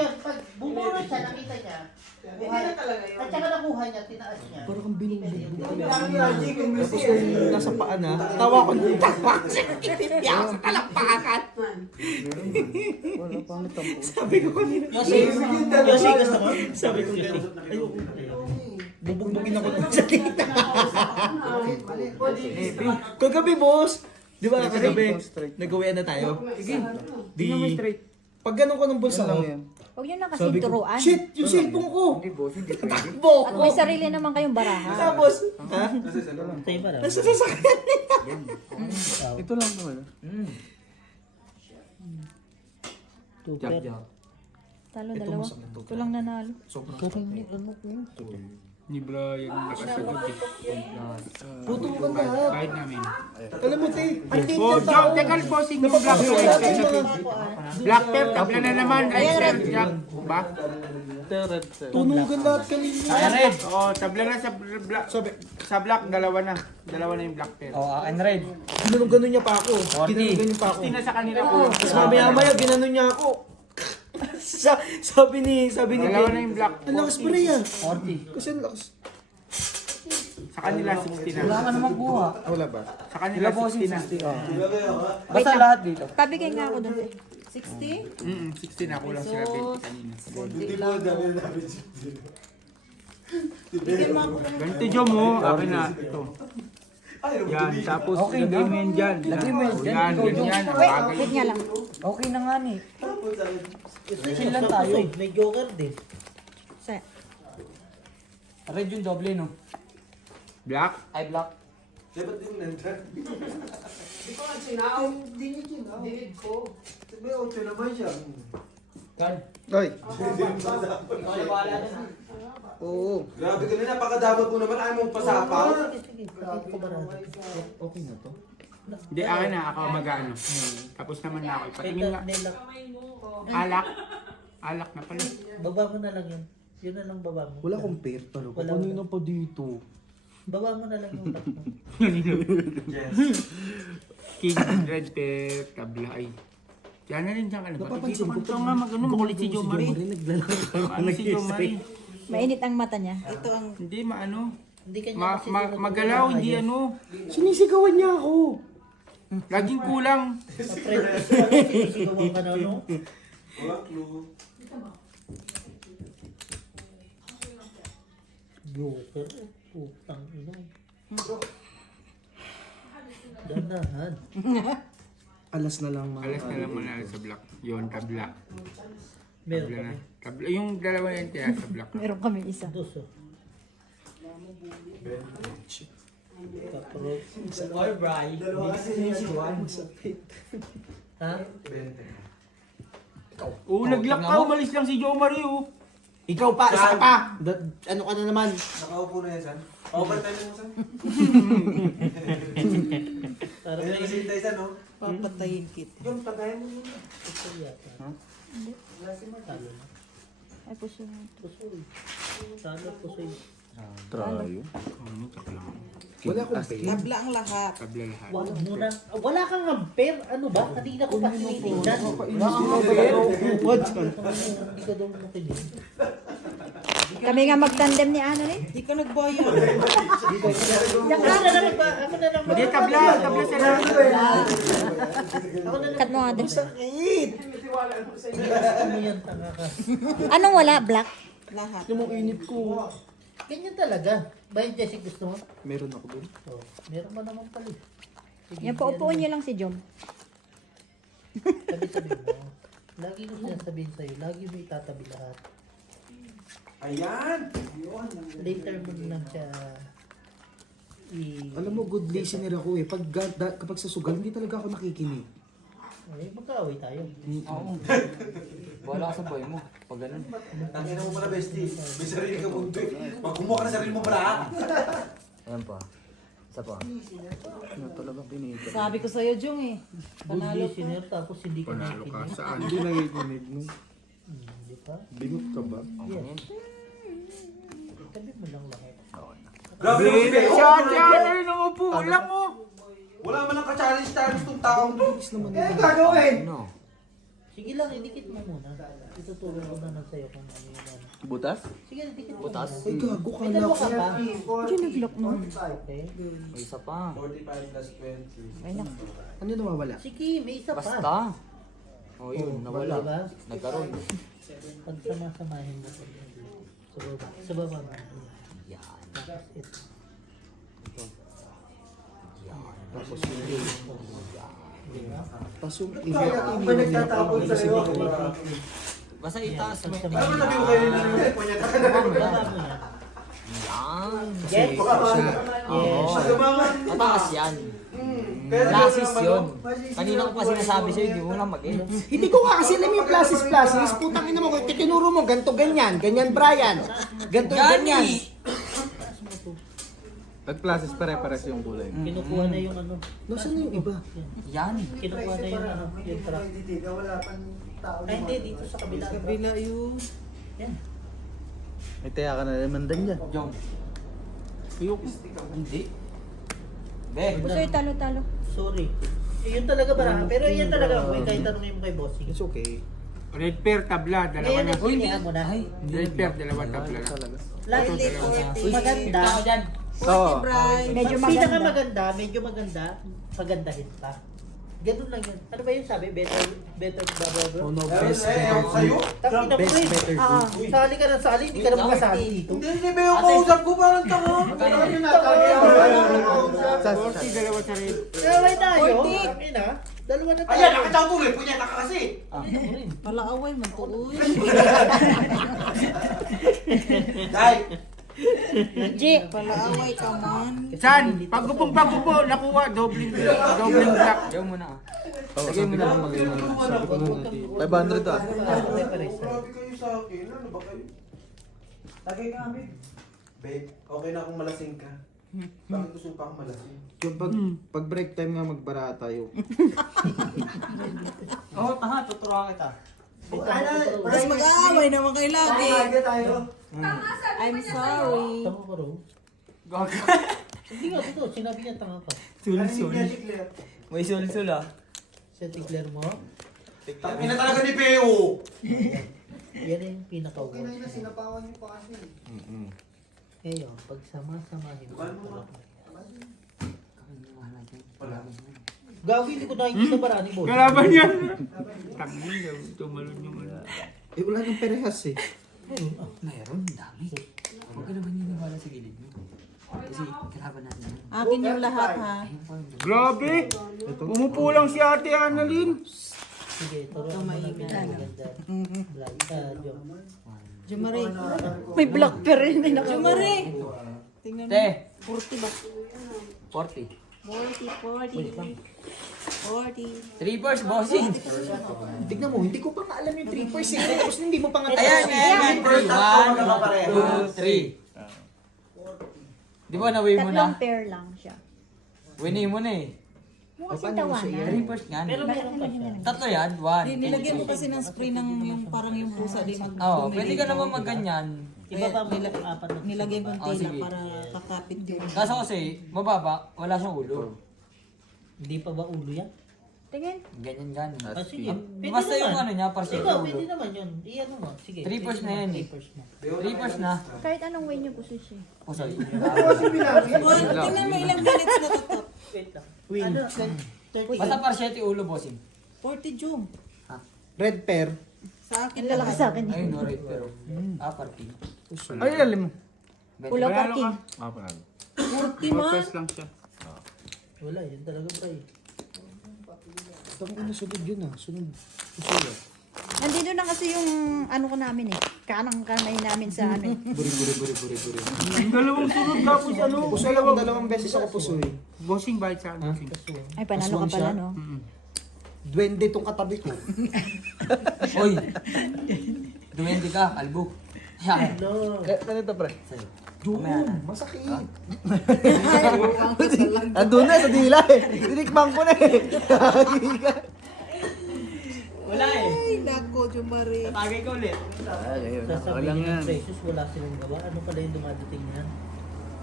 yun. Pag bumunot siya, nakita niya, Hindi na talaga yun. At saka nakuha niya, tinaas niya. Parang kang binubugbog. Tapos Yung nasa paa na, tawa ko nung tawa. Yaw sa kalakpakan. Sabi ko kanina. Yossi, gusto mo? Sabi ko Yossi. Ayoko. Bubugbugin ako ng salita. Kagabi, boss. Di ba kagabi? Nag-uwian na tayo. Di. Pag ganun ko ng bulsa ko, Huwag nyo na kasi sabi ko, turuan. shit, yung cellphone ko. Takbo At ko. may sarili naman kayong baraha. Tapos, ha? Sa'yo ba lang? Nasa sasakyan nila. Ito lang naman. Super. Talo dalawa. Ito lang nanalo. Ni Brian nakasagot eh. Puto ka lahat. Kahit namin. Alam mo, te, ang team Oh, ng tao. Joe, teka, posting yung black Napapasok tape. natin yung mga Black tape, tabla na naman. Ay, sir, Jack. Ba? tunugan lahat kanina. Akin red. Oh, tabla na sa black. Sa black, dalawa na. Dalawa na yung black tape. Oh, akin red. Ginanong-ganon niya pa ako. 40. Ginanong-ganon niya pa ako. Hindi na sa kanila po. Tapos mamaya-maya, ginanon niya ako. sabi ni Dalawa na yung black. ang lakas pa rin yan. 40. Kasi ang lakas. Sa kanila, 60 Wala na. ka naman kuha. Wala ba? Sa kanila, 60 na. Basta lahat dito. Pabigay nga ako dun. 60? 60 na. Kulang sila 20 kanina. Kunti lang. Bigyan mo ako ng Ganito, Joe mo. Akin na. Ito. Yan. Tapos, Okay lagay na. mo yan dyan. Lagay mo yan dyan. Yan, Ikaw, Joe. ganyan. Ang Wait, bagay. wait nga lang. Okay na nga ni. Chill lang tayo. May joker din. Sa, Red yung doble, no? Black? Ay, black. Dapat din nandiyan. Hindi ko lang sinaw. Hindi niya ginaw. Dinig ko. May 8 naman siya. Kan. Ay, Ikaw na bahala dyan, ha? oo. Grabe ka na, napakadamot mo naman. Ayaw mong pasapaw. Sige, pakita ko ba natin? Okay na to. Hindi, akin na. Ako mag-ano. Tapos naman na ako. Ipatingin nga. Alak. Alak na pala. Baba mo na lang yun. Yun na lang baba mo. Wala akong pair talaga. Wala. Kanina pa dito. Baba mo na lang yung takbo. King, red tape, tabla. Ay. Yan na rin dyan ka na. Napapansin ko Ito nga mag-ano. Makulit si Joe Marie. Naglalaro Ano si Joe Marie? mainit ang mata niya. Hindi, maano. Hindi kanya kasi Magalaw, hindi ano. Sinisigawan niya ako. Laging kulang. Friend, sinisigawan ka na, no? Wala clue. Joker. Putang ina. Dandahan. Alas na lang mga. Alas na lang manalo sa black. Yun, tabla. Meron Tabla na. kami. Tabla. Yung dalawa na yun kaya sa black. Meron kami isa. Dos, oh. Tapos, Or Bri. ha? Oo, nag-lock ka. Umalis lang si Joe Marie, oh. Ikaw pa, isa pa. Ano ka na naman? Nakaupo na yan, San. Overtime mo, San. Parang Ayun may kasi tayo, San, no? Papatayin kita. Yung tagay mo. ito yata. Talo na. Ay, puso mo. Pusoy. Talo, pusoy. Wala akong pair. Tabla ang lahat. Tabla lahat. Wala muna. Wala kang ampere. Ano ba? Kanina ko pa tinitingnan. Hindi ka daw makinig. Kami nga mag-tandem ni Ano rin. Hindi ka nagbayad. Ako na lang ba? Ako na lang ba? Hindi, tabla. Tabla sa lahat. Ako na lang. Cut mo nga din. Ano yan, tanga ka? Anong wala? Black? Lahat. Yung mga init ko. Ganyan talaga. Bayan Jessic, gusto mo? Meron ako dun. Oh, meron ba naman pala? Yan, paupuan niyo lang si Jom. Sabi mo. Lagi ko sinasabihin sa'yo, lagi mo itatabi lahat. Ayan! Later mo lang siya Alam mo, good listener ako eh. Kapag sa sugal, hindi talaga ako nakikinig. Ay, magkaaway tayo. Oo. Wala ka sa boy mo. Pag ganun. Tangina mo pala, bestie. May sarili ka mundo eh. Pag kumuha ka na sarili mo pala. Ayan pa. Isa pa. Ano talaga pinito. Sabi ko sa'yo, Jung eh. Good listener, tapos hindi ka Panalo ka nakikinig. saan? Hindi nakikinig no. Di ba? Bingot ka ba? Yes. Tabi mo lang lahat. Grabe naman si Beo. Siya na rin ang upo. Lang mo. Wala man lang ka-challenge tong taong to. naman gagawin! No. Sige lang, idikit mo muna. Itutulong ko na lang sa'yo kung ano yun. Butas? Sige, dikit mo. Butas. Ay, gago ka May na. dalawa ka pa. Hindi nag-lock nun. Okay. May isa pa. 45 plus 20. Ay, lang. Ano nawawala? Sige, may isa pa. Basta. Oh, yun, nawala. Diba? Nagkaroon. Pag sama-samahin mo. Sa baba. Sa baba mo. Yan. Tapos ito. Yan. Tapos yung Diba? Tapos yung May nagtatapon sa'yo. Basta itaas mo. Pag Ano samahin sabi mo. ko kayo nila? Punyata ka na. Baba mo yan. Yan. Yes. Oo. Lumaman. Mataas yan. Kaya Classes yun. Kanina ko pa sinasabi sa'yo, hindi mo lang mag-in. Hindi ko nga kasi alam yung classes. Putang ina mo, tinuro mo, ganto ganyan, ganyan Brian. Ganto ganyan. Pag classes pare-pares yung kulay. Kinukuha na yung ano. Nasaan na yung iba? Yan. Kinukuha na yung ano. Yung truck. Wala pang tao. Ay, hindi. Dito sa kabila. Kabila yun. Yan. May taya ka na naman dyan. Jong. Ayoko. Hindi. Be. Gusto yung talo-talo. Sorry. Yun talaga baraha. Pero yan talaga. Uy, kahit tanongin mo kay bossing. It's okay. Red pair tabla, dalawa Ngayon na. ang pinihan mo na. Red pair, dalawa tabla na. Last maganda. Ako dyan. Oo. Medyo Ang maganda. pinakamaganda, medyo maganda, pagandahin pa. Ganun lang yun. Ano ba yung sabi? Better, blah, blah, blah. No, best, Sa'yo? Tangina mo, best, eh. better. Ah, Sali ka ng sali, hindi ka na makasali dito. Hindi ba yung kausap ko? Parang tanga. Sorty, dalawa sa red. Kaway tayo. Tangina. Dalawa na tayo. Ayan, nakataw tuloy. Punyata ka kasi. palaaway man to. Uy. Dahil. G, palaaway ka man. San? Pagupong nakuha, dobling black. Jong muna. Lagay mo na lang mag 500 ah. Grabe kayo sa akin. Ano ba kayo? Lagay kami. Babe, okay na kung malasing ka. Bakit gusto pa akong malasing? Yung pag break time nga magbara tayo. Oo, tanga. Tuturuan kita. Tapos mag-aaway naman kayo lagi. tayo. I'm sorry. Tama ko ro. Hindi nga, totoo. Sinabi niya tanga ka. Sul-sul. May sul-sul ah. Sa tigler mo, Tangina talaga ni Peo. yan yung pinaka-worst. sinapawan niyo pa kasi. Ngayon, pag sama-samahin mo, gawin hindi ko nakikita marami mo. Kalaban yan. Tangin, tumalon yung ano. Eh, wala nang perehas eh. Mayroon, dami. Huwag ka naman niniwala sa gilid mo. Kasi kalaban natin yan. Akin yung lahat ha. Grabe! Umupo lang si Ate Annalyn. Sige, turuan mo na pinaganda. Black, Jom. Jumare. May black pair rin na Jumare. Tingnan mo. Te, 40 ba? 40. 40. 3 first, bossing. Tignan mo, hindi ko pa nga alam yung 3 first eh. Tapos hindi mo pa nga Ayan, ayan. 1, 2, 3. Di ba naway mo Tatlong na? pair lang siya. Winnie mo na eh. Mukha si tawanan. 3 first nga. Pero meron pa siya. Tatlo yan, 1. Nilagyan mo kasi ng spray ng yung parang yung pusa di mag Oo, pwede ka naman magganyan. Iba pa mo lang apat na. nilagyan ko ng Oh, tela sige. para kakapit yung Kaso kasi, mababa, wala siyang ulo. Hindi pa ba ulo yan? Tingin. Ganyan ganyan. Ah, sige. Pwede Basta yung naman. ano niya, partial Ikaw, ulo. pwede naman yun. Iyan mo. Sige. 3 first na yan eh. 3 first na. 3 first na. Kahit anong way niyo gusto siya. Oh, sorry. tingnan mo ilang minutes na to. Wait lang. Ano? 30. Basta partial ulo, bossing. 40 June. red pair. Sa akin Ang lalaki sa akin yun. Ayun, no, right, pero. Parking. Ay, alam mo. Pula parking. Ah, panalo. 40 man. First lang siya. Wala, yun talaga bro. Tama ko na sunod yun ah. Sunod. Susunod. Nandito na kasi yung ano ko namin eh. Kanang-kanay namin sa ano eh. Buri. Yung dalawang sunod tapos ano. Pusoy ako, dalawang beses ako pusoy. Bossing bite sa ano. Ay, panalo ka pala no. Duwende tong katabi ko. Oy! Duwende ka, kalbo. Yan. No. Ganito pre. Sa'yo. Doon, Mamaya na. masakit. Andun na sa dila eh. Tinikbang ko na eh. Wala eh. Ay, nako, Jumare. Tatagay ko ulit. Ayun, Sasabihin yung precious, wala silang gawa. Ano pala yung dumadating yan?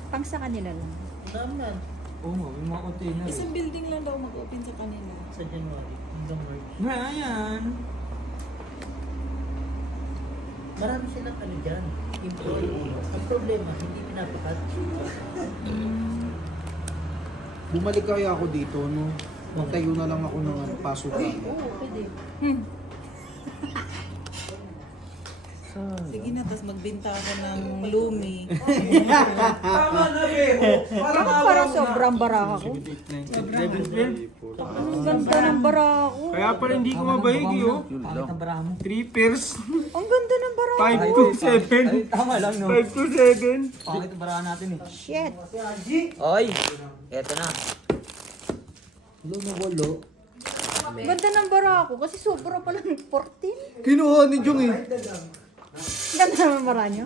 Pang sa kanila lang. Naman. Oo nga, may mga container eh. Isang building lang daw mag-open sa kanila. Sa January. Hanggang March. Ayan. Marami silang ano dyan, employee. Ang problema, hindi pinapakat. Bumalik kaya ako dito, no? Magtayo na lang ako ng pasukan. Oo, pwede. Sige na, tapos magbenta ka ng lumi. Tama na, Beho. Parang sobrang baraka ko. 11, 12. Ang ganda ng baraka ko. Kaya pala hindi ko mabahigi, oh. Pangit ang baraha mo. 3 pairs. Ang ganda ng baraka. 5 to 7. Ay, tama lang, no? 5 to 7. Pangit ang baraha natin, eh. Shit. Oy, eto na. Ang ganda ng baraka ko kasi sobra pa lang 14. Kinuha ni Jung eh. Ang ganda naman baraka niyo.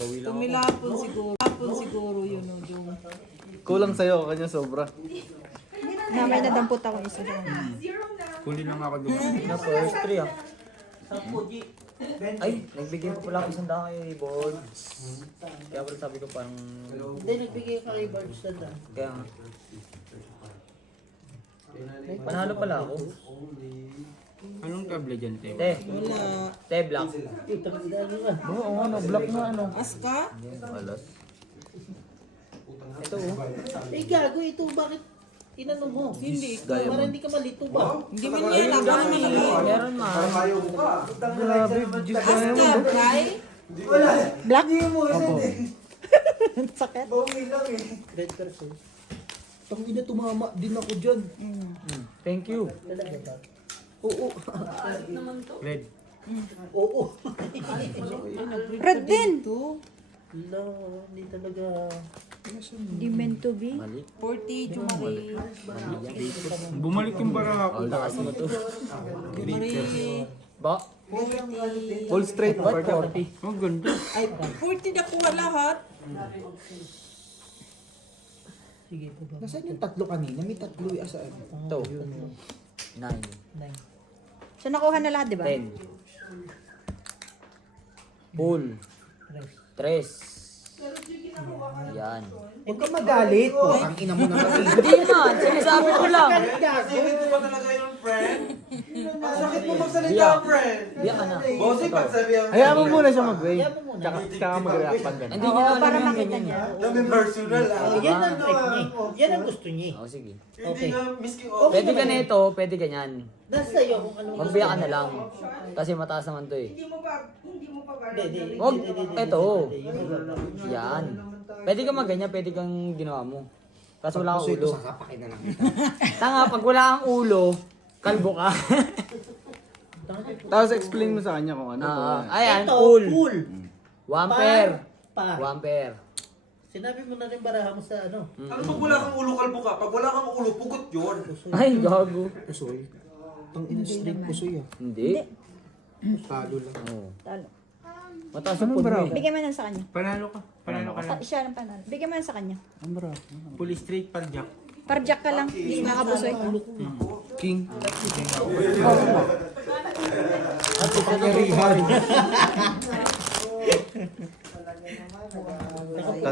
Tumilapon siguro. Lapon siguro yun, no, Jung. Kulang sa'yo, kanya sobra. Na may nadampot ako isa sa Huli lang ako doon. Na first 3, ah. Sampo, G. Ay, nagbigay ko pala ako isang daan kay Board. Kaya pala sabi ko parang... Hindi, nagbigay ka kay Bards na daan. Kaya nga. Panalo pala ako. Anong tabla dyan, Teo? Te, Wala. te, black. Oo, ano, black na ano. Aska? Alas. Ito, oh. Eh, gago, ito bakit inano mo? Hindi. Para hindi ka malito ba? Hindi man yan. Ako naman lang. Meron man. Ayaw mo ka. Grabe, Diyos ka Aska, Bray? Black? Opo. Sakit. Red person. Tangina, tumama din ako dyan. Thank you. Talaga ba? Oo. Red. Oo. Red din. No, hindi talaga. Di meant to be. Mali. 40, Jumari. Bumalik yung baraka ko. Lakas mo to. Jumari. Ba? Full straight, Ba't 40. 40? Oh, ganda. Ay, 40 nakuha lahat. Sige po ba? Nasaan yung tatlo kanina? May tatlo yung asaan. Ito. 9. 9. So nakuha na lahat, di ba? 10. Full. 3. Yan. Huwag kang magalit. Ang ina mo naman. Hindi man, sinasabi ko lang. Sakit mo ba talaga yung friend? Ang sakit mo magsalita, Biyak. friend. Biyak ka na. Bossy, pagsabihan mo. Hayaan mo muna siya mag-wave. Kaya mo muna. Tsaka mag-react pag ganun. Hindi Oo, nyo alam para yung makita ganyan niya. yan. Dami personal, ah. Oh, yan ang type niya. Yan ang gusto niya. Oh, sige. Hindi nga, misking Pwede ka nito, pwede ganyan. Nasa iyo kung ano. Magbiyak ka na lang. Kasi mataas naman to eh. Hindi mo pa ba? Hindi. Huwag, eto. Yan. Pwede ka magganyan, pwede kang ginawa mo. Kasi wala kang ulo. Sasapakin na lang. Tanga, pag wala kang ulo, kalbo ka. Tapos explain mo sa kanya kung ano to. Ayan, Ito, full. full. 1 pair. Pa. 1 pair. Sinabi mo na rin baraha mo sa ano. Ano pag wala kang ulo, kalbo ka? Pag wala kang ulo, pugot yun. Ay, gago. Pusoy. Ang ina straight pusoy ah. Hindi. Talo lang. Oo. Talo. Mataas ang puno eh. Bigyan mo na sa kanya. Panalo ka. Panalo ka lang. Siya ang panalo. Bigyan mo na sa kanya. Fully straight par jack. Parjak ka lang. Nakabusoy. King. Nakaputi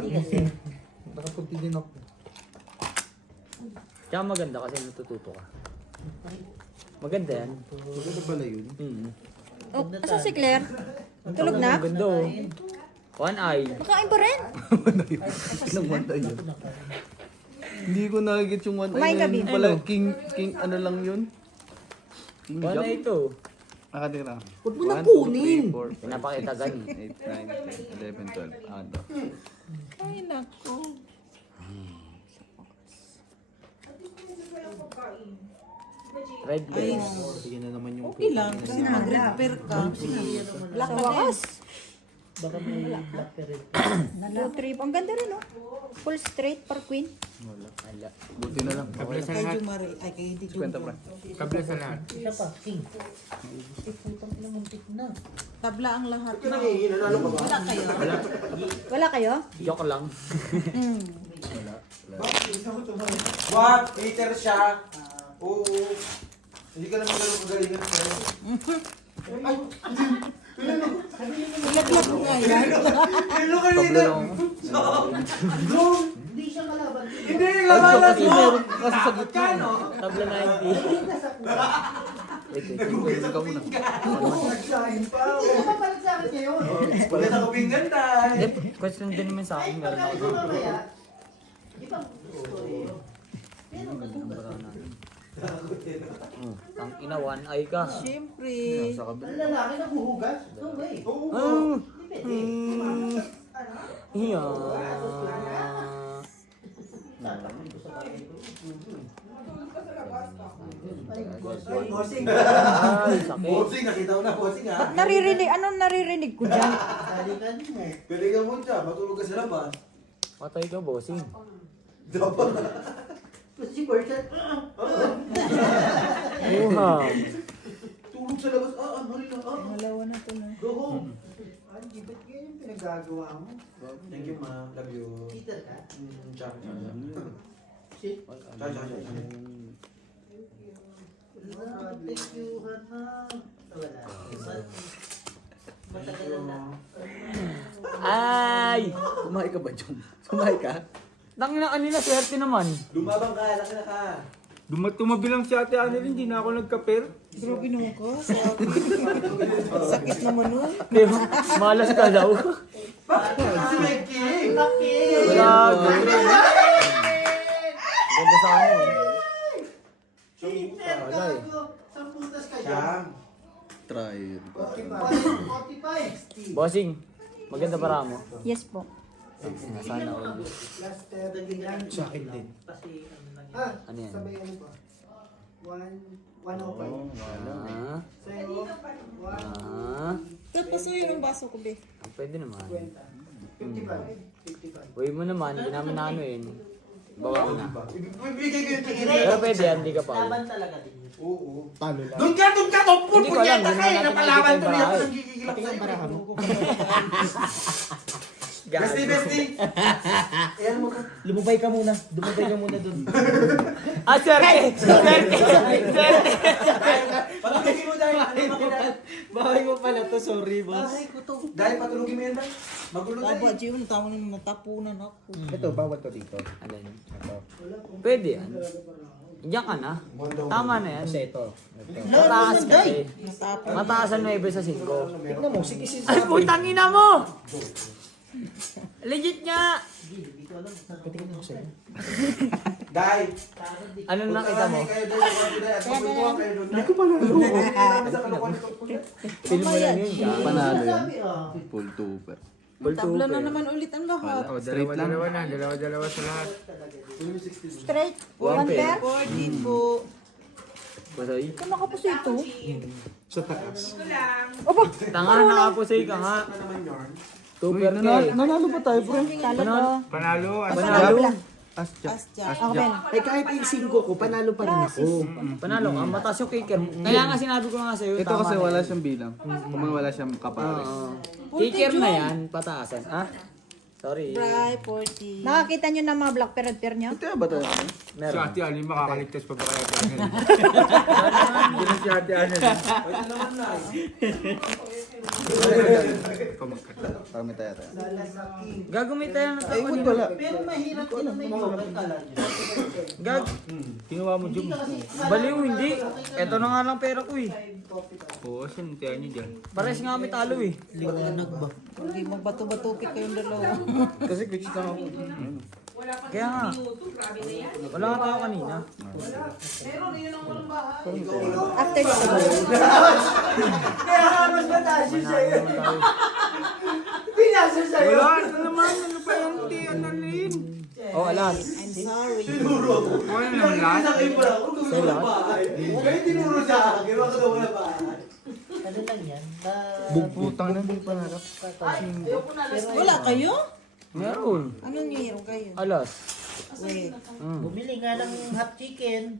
kasi. Nakapunti din ako. Tsaka maganda kasi natututo ka. Maganda yan. Maganda pala yun. Oh, asa si Claire? Tulog na? Ang ganda oh. One eye. Makain pa rin? Ilang one eye yun? Hindi ko nakikita yung one eye Kumain ka, na yun. Bin. Pala, king ano lang yun? King One Jack. eye to. Nakatira. Huwag mo na kunin. 1, 2, 3, 4, 5, Pinapakita gani. 8, 9, 10, 11, 12. Ano? Ay, nako. Red face. Sige na naman yung Okay lang. Kasi mag-repair ka. Sa wakas. Baka may black parrot. Low trip. Ang ganda rin, oh. Full straight par queen. Wala. Buti na lang. Kabla sa Kay lahat. Jumari. Ay, kay hindi Kwenta pa. Jumari. Kabla sa lahat. Isa pa, king. Eh, putang ina muntik na. Tabla ang lahat. Nanalo ka ba? Wala kayo. Wala kayo? Joke lang. What? Peter siya. Oo. Hindi ka naman ganun kagalingan sa'yo. Ilaglag mo nga yan. Hello kayo Pablo dito. lang. Hindi siya kalaban. Hindi, labanan mo. Kasi sa gitna. Tabla 90. Tulog ka muna. Nagsahin pa. Sino ba palit sa akin ngayon? Wala na kapinggan tayo. Question din naman sa akin. Meron ako. Ano kaya? Ibang story. Ang ina, one eye ka. Siyempre. Sa kabila. Ang lalaki naghuhugas? No way. Iya. Bossing. Ay, sakit. Bossing, nakita ko na bossing ha. Anong naririnig ko dyan? Salikan mo. Galingan mo siya, matulog ka sa labas. Patay ka, bossing. Dapat. Si Bertrand. Uha. Tulog sa labas. Mali lang. Malawa na to na. Go home. Angie, ba't ganyan pinagagawa mo? Thank you, ma. Love you. Cheater ka? Ciao. Shit. Ciao. Thank you, Hana. Wala. Matagal na. Ay! Sumahay ka ba, Jom? Sumahay ka? Tangina kanina, swerte naman. Lumabang ka, laki na ka. Tumabilang si Ate Annalyn, hindi na ako nagka-pair. Grabe naman ka. Sakit naman nun. Di ba? Malas ka daw. Si Mikey! Wala. Ganda sa ano. Wala eh. Saan putas ka dyan? Siyam. Try. 45. Bossing, maganda para mo. Yes po. Sana all. Last dagilan. Sa akin din. Ano yan? Sabay ano pa? 105. Ah. Sa'yo, 1. Tapos yun ang baso ko, be. Pwede naman. 55. Uy mo naman, hindi namin na ano yun. Bawa ko na. Bibigay ko yung tingin. Pero pwede yan, hindi ka pa. talaga din. Oo. Talo lang. Doon ka! Hindi ko alam, Punyeta ka hindi eh! naman Napalaban natin tuloy nakikita ako yung ng gigigilak Pati sa'yo. ang baraha mo. Bestie! Ayan mo ka. Lumubay ka muna. Dumubay ka muna dun. Ah, swerte! Swerte! Swerte! Palagay mo dahil. Bahay mo pala to, sorry boss. Dahil patulogin mo yan dahil. Magulo na Aba, eh. Gio, natawa na natapunan ako. Ito, bawal to dito. Alin? Pwede yan. Diyan ka na. Tama na yan. Kasi ito. Mataas kasi. Natapon. Mataas ang 9 sa 5. Tignan mo, sige Ay, putang ina mo! Legit nga! Patingin mo sa'yo. Dahil. Ano nakita mo? Kayo doon. Pagpuntuhan kayo doon. Hindi ko Film mo lang yun. Panalo yan. Sabi Full tuber. Tabla na naman ulit ang lahat. Straight lang. Dalawa sa lahat. Straight. One One pair. 40 po. Pasay. Kung nakapuso ito. sa taas. Opo. Tanga na nakapusay ka nga. Tuber ka eh. Nanalo ba tayo, bro? Talo to. Panalo. Panalo. Asja. Ako, Ben. Eh kahit yung 5 ko, panalo pa rin ako. Panalo ka. Mataas yung kicker. Kaya nga sinabi ko nga sa'yo. Ito tama kasi na wala yan. siyang bilang. Kung wala siyang kapares. Kicker na yan. Pataasan. Ah? Sorry. Fry, 40. Nakakita nyo ng mga black parrot pair nyo? Ito ba tayo? Si Meron. Ate Ali, makakaligtas pa ba kaya tayo? Hindi na si Ate Ali. Parang tayo. Gagumit tayo ng tayo. Wala. Pero mahirap din ang may joker ka lang. Gag. Kinuha mo Jum. Baliw hindi. Ito na nga lang pera ko eh. Oo, sinuntihan niyo dyan. Pares nga kami talo eh. Liwanag ba? Hindi magbato-batukit kayong dalawa. Kasi glitch lang ako. Kaya nga. Wala nga tayo kanina. After this. Kaya halos na tayo sa'yo. Naman tayo. Pinasa sa'yo. Wala, ano naman? Ano pa yan? Hindi, Annalyn. Oh, alas. I'm sorry. Wala naman lahat. Sa kayo pala. Huwag kang wala bahay. Huwag kayo tinuro sa akin. Huwag kang wala bahay. Ano lang yan? Bugputang na, hindi pa harap. Wala kayo? Meron. Anong meron kayo? Alas. Wait. Bumili nga ng hot chicken.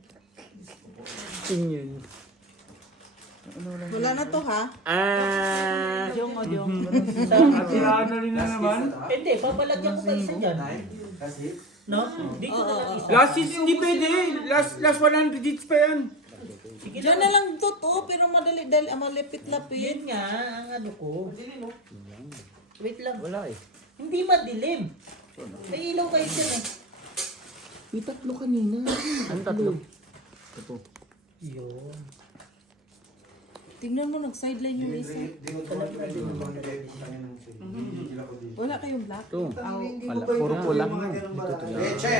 King yun. Wala na to ha? Ah. Jong o Jong. Ate Annalyn na naman. Hindi, papalagyan ko pa isa dyan. Kasi. No? Hindi ko na lang isa. Last is hindi pwede. Last 100 hits pa yan. Diyan na lang to to, pero madali-dali, malipit-lapit. Yun nga, ang ano ko. Wait lang. Wala eh. Hindi madilim. May ilaw kayo dyan eh. May tatlo kanina. Ano tatlo? Yun. Tingnan mo, nag-sideline yung isa. Dinutuan ko rin yung mga nilay ko kanya ng sila. Hindi ko dito. Wala kayong black? Ito. Puro pula. Che!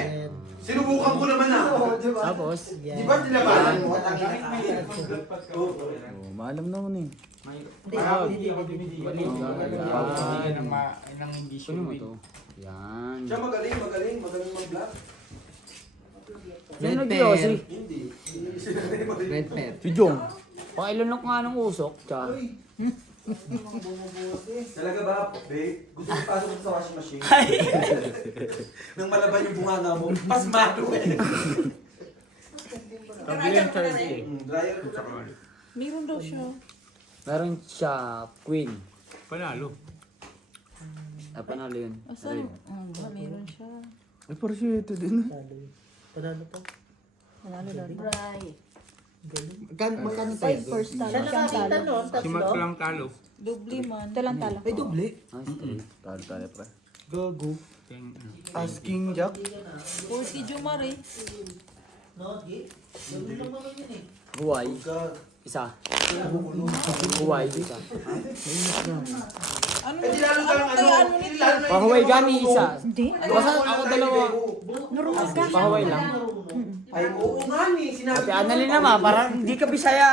Sinubukan ko naman ah! Tapos, Di ba nilabanan mo? Maalam naman eh. Nang hindi siya yan. Siya magaling mag-block. Sino nag-yossi? Hindi. Red pet. Si Jong. Pakilunok nga ng usok. Tsaka. Talaga ba, babe? Gusto mo pasok sa washing machine? Nang malaban yung bunganga mo, pasmado eh. Pagbilang Charles eh. Dryer ko sa Meron daw siya. Meron siya, queen. Panalo. Ah, panalo yun. Asan? Meron siya. Ay, parang siya ito din. panalo po. Manalo daw. Right. Magkano tayo? Five first talo. Siya Siyang nakakita talo. nun, Si Matt tatlo. lang talo. Dubli man. Ito lang talo. Ay, doble. Talo tayo pre. Gago. Ting- Asking Jack. Or si Jumari. No, Gi? Doble lang naman yun eh. Huway. Isa. Huway, isa. Ano? Eh, di lalo ka lang Kayaan mo nito. Pahuway gani, isa. Hindi. Basta ako dalawa. Normal ka. Pahuway lang. Ay, oo nga ni. Sinabi Ate Annalyn naman, parang hindi ka bisaya.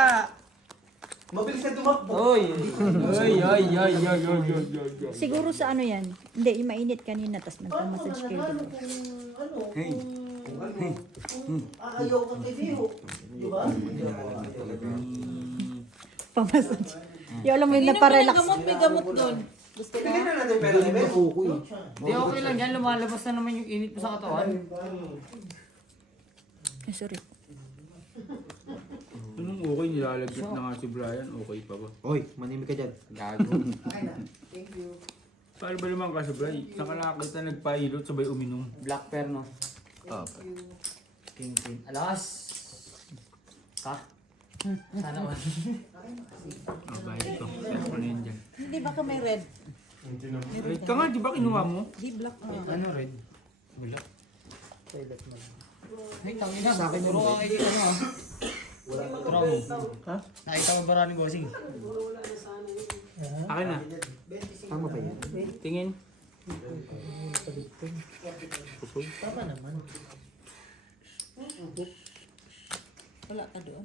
Mabilis ka tumakbo. Oy. Siguro sa ano yan. Hindi, yung mainit kanina, tapos nagpa-massage kayo. Ano? Hey. Ayaw kang kaibiyo. Di ba? Pa-massage. Yung alam mo yung Inom ka ng naparelax. gamot, may gamot doon. Gusto mo? Bigyan na natin pera ni Ben. Hindi, okay lang yan. Lumalabas na naman yung init mo sa katawan. Ay, sorry. Anong okay, nilalagyan na nga si Brian, okay pa ba? Oy, manimik ka dyan. Gago. Paano ba naman ka si Brian? Saan ka nakakita nagpahilot sabay uminom? Black pear, no? Okay. King. Alas. Ha? Sana all. Oh, bayad ko. Kaya ko na yun dyan. Hindi ba ka may red? Wait ka nga, di ba kinuha mo? Di black. Ano red? Toilet man. Ay, tangina. Sa akin puro kang ikita mo, ha? Turo mo. Ha? Nakita mo ba rin bossing? Akin na. Tama ba yan? Tingin. Tama naman. Wala ka doon.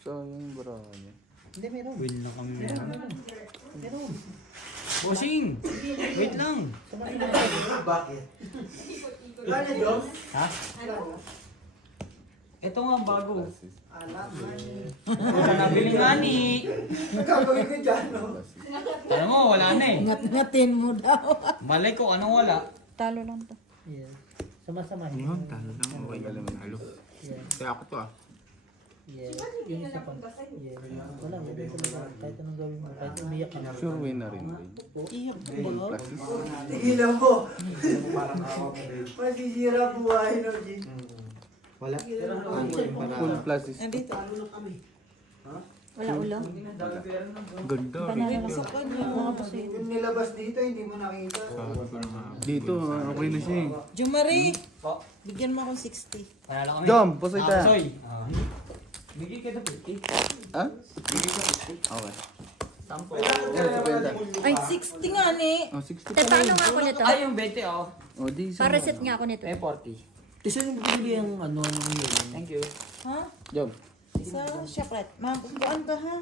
Sayang Brian. Hindi, meron. Win lang kami meron. Bossing! Wait lang. Bakit? Ha? Ito nga ang bago. Nabili nga ni. Nagkagawin ko dyan, no? Alam mo, wala na eh. Ngat-ngatin mo daw. Malay ko, anong wala? Talo lang to. Yeah. Sama-sama. Ayun, talo lang. Okay ka lang talo. Kaya ako to ah. Yeah. Yung isa pa. Yeah. Wala, hindi ko lang. Kahit anong gawin mo. Kahit umiyak ka na. Sure win na rin. Iyak ko ba? Tigilan mo. Parang awa mo, babe. Masisira buhay, no, G. Wala. Full plus is Nandito. Wala ulo. ganda. Banana lang. Mga pusit. Yung nilabas dito, hindi mo nakita. Dito, okay na siya eh. Jumari! Bigyan mo akong 60. Wala lang kami. Jom, pusoy tayo. Soy. Bigay ka na 50. Ha? Okay. Sampo. Ay, 60 nga ni. Oh, 60 te, paano nga ako nito? Ay, yung 20 oh. Oh, di isa. Pa-reset nga ako nito. Eh, 40. Isa yung bibili yung ano yun. Thank you. Ha? Jom. Sa Shoprite. Magbuan ka ha?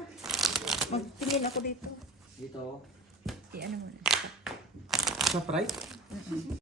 Magtingin ako dito. Dito. I-ano mo na. Sa Sprite?